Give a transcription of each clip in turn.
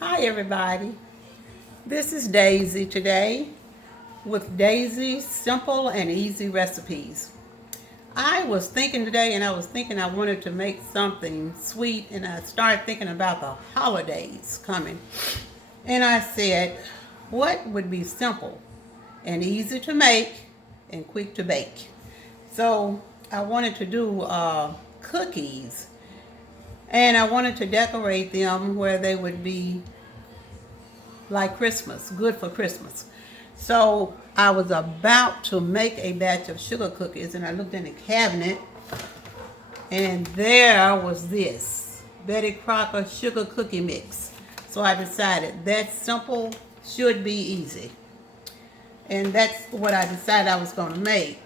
Hi everybody, this is Daisy today with Daisy's Simple and Easy Recipes. I was thinking today and I wanted to make something sweet, and I started thinking about the holidays coming. And I said, what would be simple and easy to make and quick to bake? So I wanted to do cookies, and I wanted to decorate them where they would be like Christmas, good for Christmas. So I was about to make a batch of sugar cookies, and I looked in the cabinet, and there was this Betty Crocker sugar cookie mix. So I decided that simple should be easy, and that's what I decided I was going to make.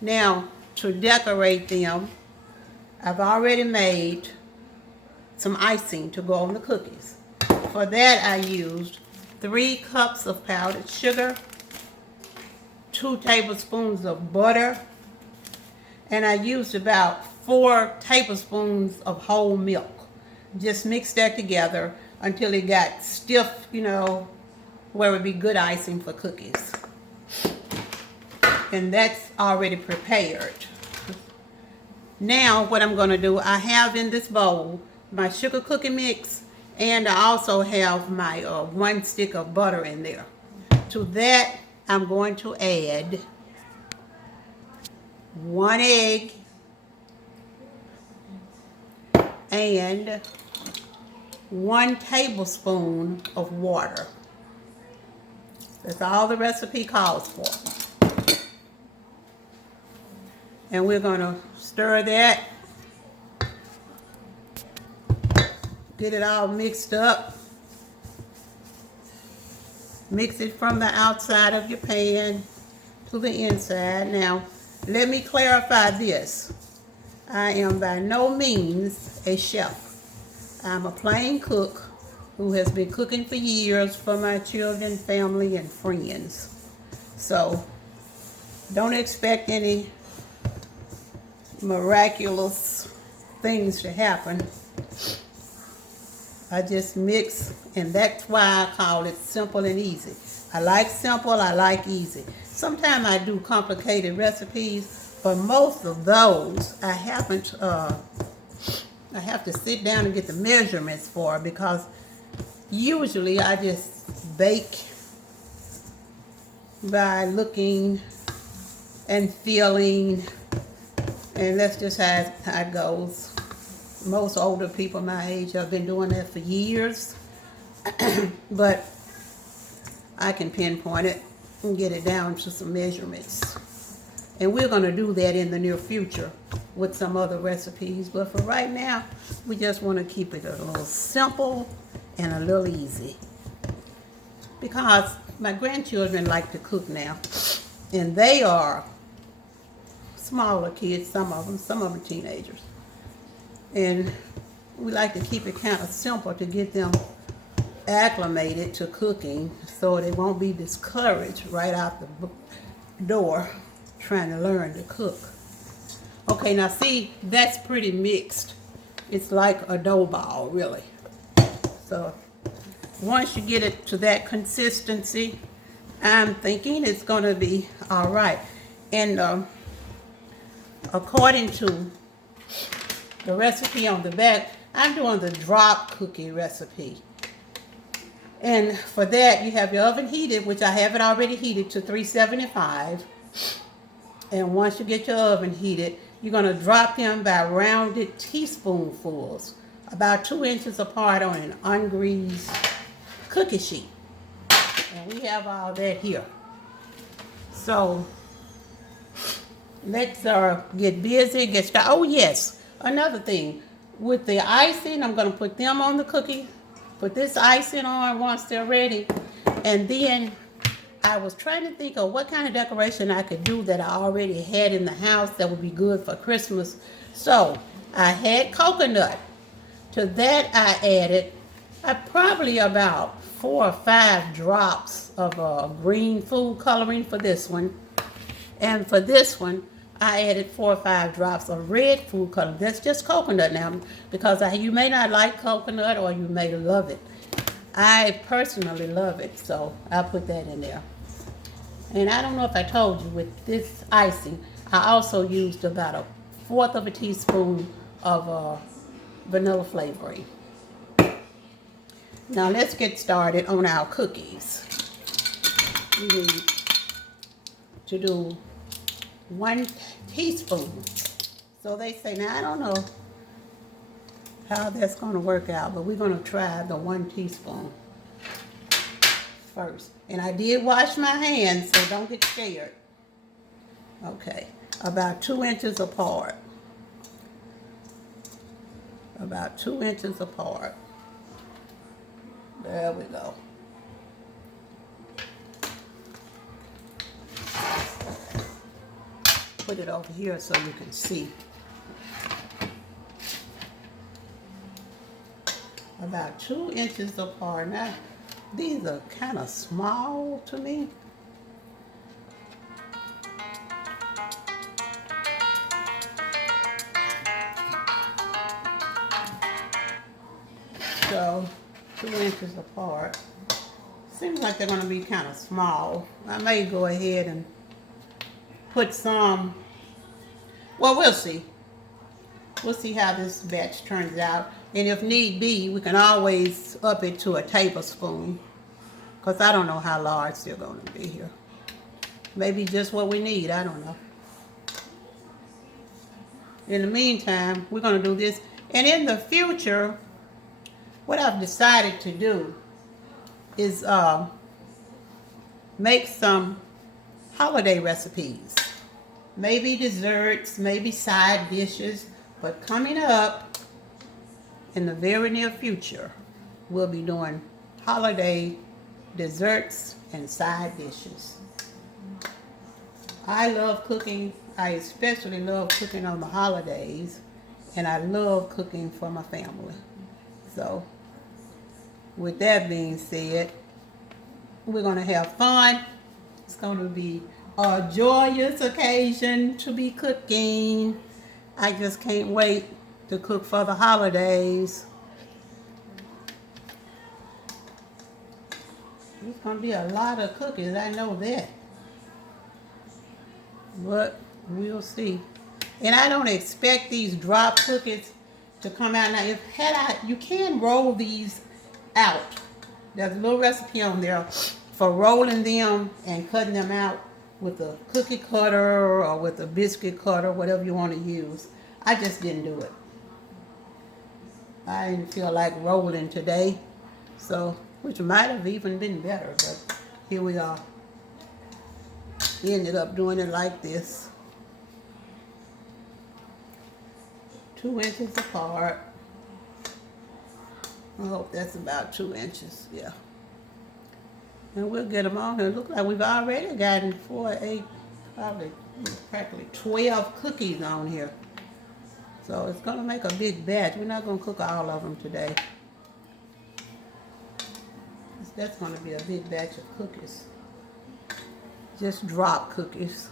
Now, to decorate them, I've already made some icing to go on the cookies. For that, I used 3 cups of powdered sugar, 2 tablespoons of butter, and I used about 4 tablespoons of whole milk. Just mix that together until it got stiff, where it would be good icing for cookies. And that's already prepared. Now, what I'm going to do, I have in this bowl my sugar cookie mix, and I also have my 1 stick of butter in there. To that, I'm going to add 1 egg and 1 tablespoon of water. That's all the recipe calls for. And we're going to stir that. Get it all mixed up. Mix it from the outside of your pan to the inside. Now, let me clarify this. I am by no means a chef. I'm a plain cook who has been cooking for years for my children, family, and friends. So, don't expect any miraculous things to happen. I just mix, and that's why I call it simple and easy. I like simple, I like easy. Sometimes I do complicated recipes, but most of those I have to sit down and get the measurements for, because usually I just bake by looking and feeling, and that's just how it goes. Most older people my age have been doing that for years, but I can pinpoint it and get it down to some measurements. And we're going to do that in the near future with some other recipes, but for right now, we just want to keep it a little simple and a little easy, because my grandchildren like to cook now, and they are smaller kids, some of them teenagers. And we like to keep it kind of simple to get them acclimated to cooking, so they won't be discouraged right out the door trying to learn to cook. Okay, now see, that's pretty mixed. It's like a dough ball, really. So once you get it to that consistency, I'm thinking it's going to be all right. And according to the recipe on the back, I'm doing the drop cookie recipe. And for that, you have your oven heated, which I have it already heated to 375. And once you get your oven heated, you're going to drop them by rounded teaspoonfuls, about 2 inches apart on an ungreased cookie sheet. And we have all that here. So let's get busy, get started. Oh yes. Another thing, with the icing, I'm going to put them on the cookie, put this icing on once they're ready, and then I was trying to think of what kind of decoration I could do that I already had in the house that would be good for Christmas. So I had coconut. To that I added probably about 4 or 5 drops of green food coloring for this one, and for this one I added 4 or 5 drops of red food color. That's just coconut now, because you may not like coconut or you may love it. I personally love it, so I'll put that in there. And I don't know if I told you, with this icing, I also used about a fourth of a teaspoon of vanilla flavoring. Now let's get started on our cookies. We need to do 1 teaspoon. So they say, now I don't know how that's going to work out, but we're going to try the 1 teaspoon first. And I did wash my hands, so don't get scared. Okay, about 2 inches apart. About 2 inches apart. There we go. Put it over here so you can see. About 2 inches apart. Now, these are kind of small to me. So, 2 inches apart. Seems like they're going to be kind of small. I may go ahead and put some, well, we'll see. We'll see how this batch turns out. And if need be, we can always up it to a tablespoon. Because I don't know how large they're going to be here. Maybe just what we need, I don't know. In the meantime, we're going to do this. And in the future, what I've decided to do is make some holiday recipes. Maybe desserts, maybe side dishes. But coming up in the very near future, we'll be doing holiday desserts and side dishes. I love cooking. I especially love cooking on the holidays. And I love cooking for my family. So, with that being said, we're going to have fun. It's going to be a joyous occasion to be cooking. I just can't wait to cook for the holidays. There's going to be a lot of cookies, I know that. But we'll see. And I don't expect these drop cookies to come out. Now, you can roll these out. There's a little recipe on there for rolling them and cutting them out with a cookie cutter or with a biscuit cutter, whatever you want to use. I just didn't do it. I didn't feel like rolling today, so, which might have even been better, but here we are. Ended up doing it like this. 2 inches apart. I hope that's about 2 inches, yeah. And we'll get them on here. It looks like we've already gotten 4, 8, probably practically 12 cookies on here. So it's going to make a big batch. We're not going to cook all of them today. That's going to be a big batch of cookies. Just drop cookies.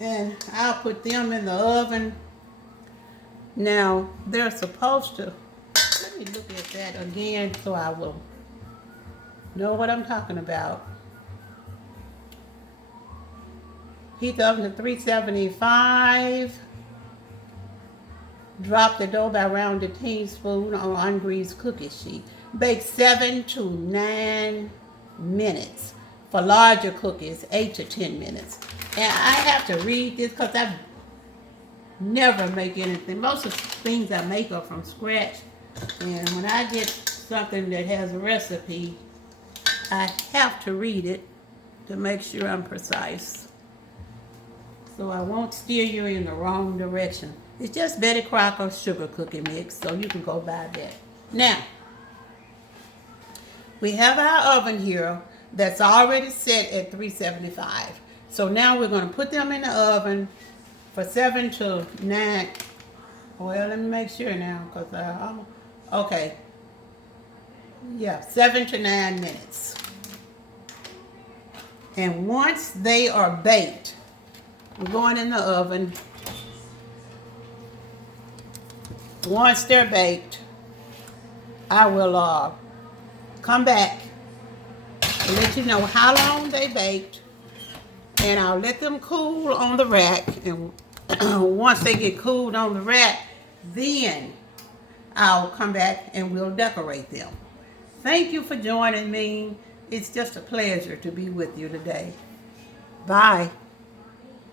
And I'll put them in the oven. Now, they're supposed to, let me look at that again so I will know what I'm talking about. Heat the oven to 375. Drop the dough by around a teaspoon on ungreased cookie sheet. Bake 7 to 9 minutes. For larger cookies, 8 to 10 minutes. And I have to read this because I never make anything. Most of the things I make are from scratch. And when I get something that has a recipe, I have to read it to make sure I'm precise. So I won't steer you in the wrong direction. It's just Betty Crocker sugar cookie mix, so you can go buy that. Now, we have our oven here that's already set at 375. So now we're going to put them in the oven for 7 to 9. Well, let me make sure now, because okay. Yeah, 7 to 9 minutes. And once they are baked, we're going in the oven. Once they're baked, I will come back and let you know how long they baked, and I'll let them cool on the rack. And once they get cooled on the rack, then I'll come back and we'll decorate them. Thank you for joining me. It's just a pleasure to be with you today. Bye.